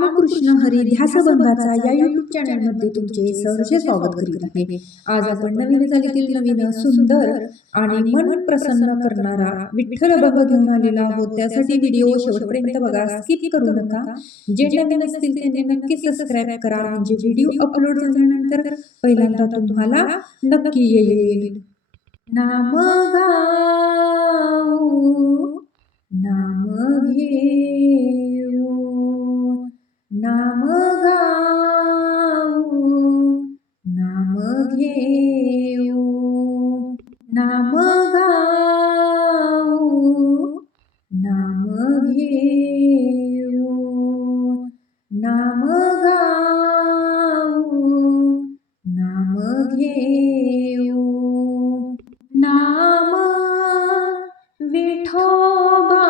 रामकृष्ण हरी ध्यासभंगाचा या युट्यूब चॅनलमध्ये तुमचे सहर्ष स्वागत करीत आहे. आज आपण नवीन चालीतील नवीन सुंदर आणि मन प्रसन्न करणारा विठ्ठल बाबा घेऊन आलेला आहोत. त्यासाठी व्हिडिओ शेवटपर्यंत बघा. स्किप करू नका. जे नवीन असतील त्यांनी नक्की सबस्क्राईब करा. म्हणजे व्हिडिओ अपलोड झाल्यानंतर पहिल्यांदा तुम्हाला नक्की येईल. नाम गाऊ नाम घे घेऊ नाम गाऊ नाम घेऊ नाम गाऊ नाम घेऊ नाम विठोबा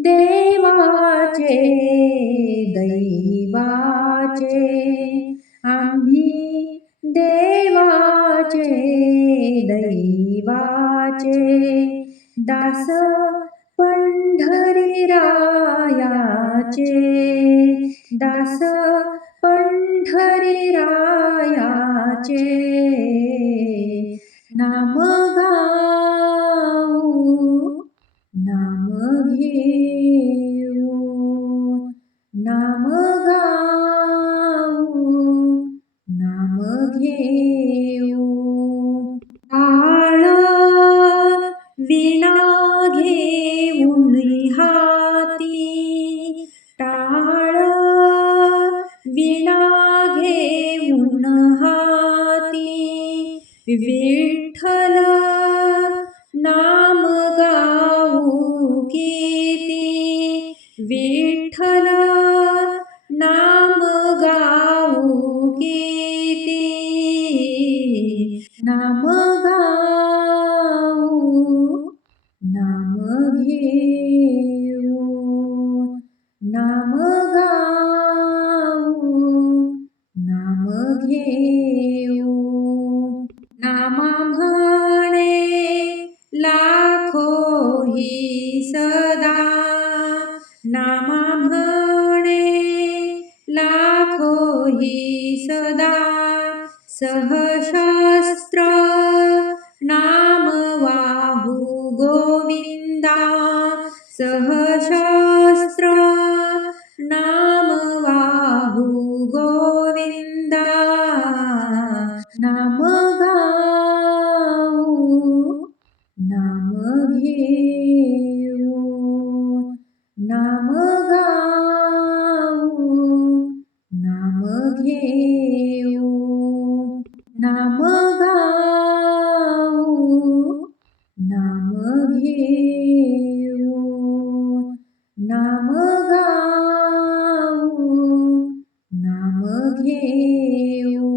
देवाचे दैवाचे. आम्ही देवाचे दैवाचे. दास पंढरीरायाचे. दास पंढरीरायाचे. घेऊ नाम गाऊ नाम घेऊ टाळ विणा घेऊन हाती टाळ विणा घेऊन हाती विठ्ठल विठ्ठल नाम गाऊ गीती नाम गाऊ नाम घेऊ नाम गाऊ नाम घेऊ. नामा म्हणे लाखो ही सदा नामा म्हणे लाखो ही सदा सहशास्त्र नाम वाहू गोविंदा सहशास्त्र नाम वाहू गोविंदा नाम गाऊ नाम घे नाम गाऊ नाम घेऊ